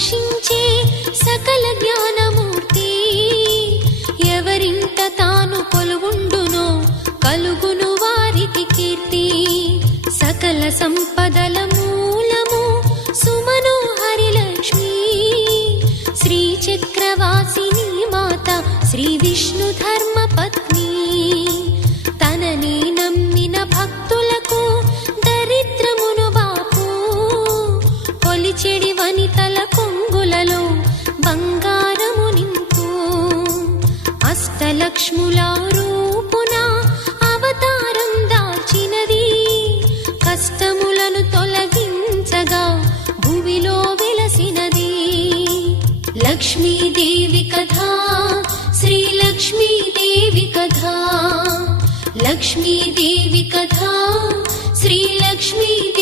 రక్షించే సకల జ్ఞానమూర్తి. ఎవరింట తాను కొలువుండునో కలుగును వారికి కీర్తి. సకల సంపదల మూలము సుమనోహరి లక్ష్మి. శ్రీ చక్రవాసిని మాత శ్రీ విష్ణు ధర్మ పత్ని. తనని నమ్మిన భక్తులకు దరిద్రమును బాపు. కొలిచెడి వనితల కొంగులలో బంగారము నింపు. అష్టలక్ష్ముల రూపున అవతారం దాల్చినది. కష్టములను తొలగించగా భూమిలో వెలసినది. లక్ష్మీదేవి కథ శ్రీ లక్ష్మీదేవి కథ. లక్ష్మీదేవి కథ శ్రీ లక్ష్మీదేవి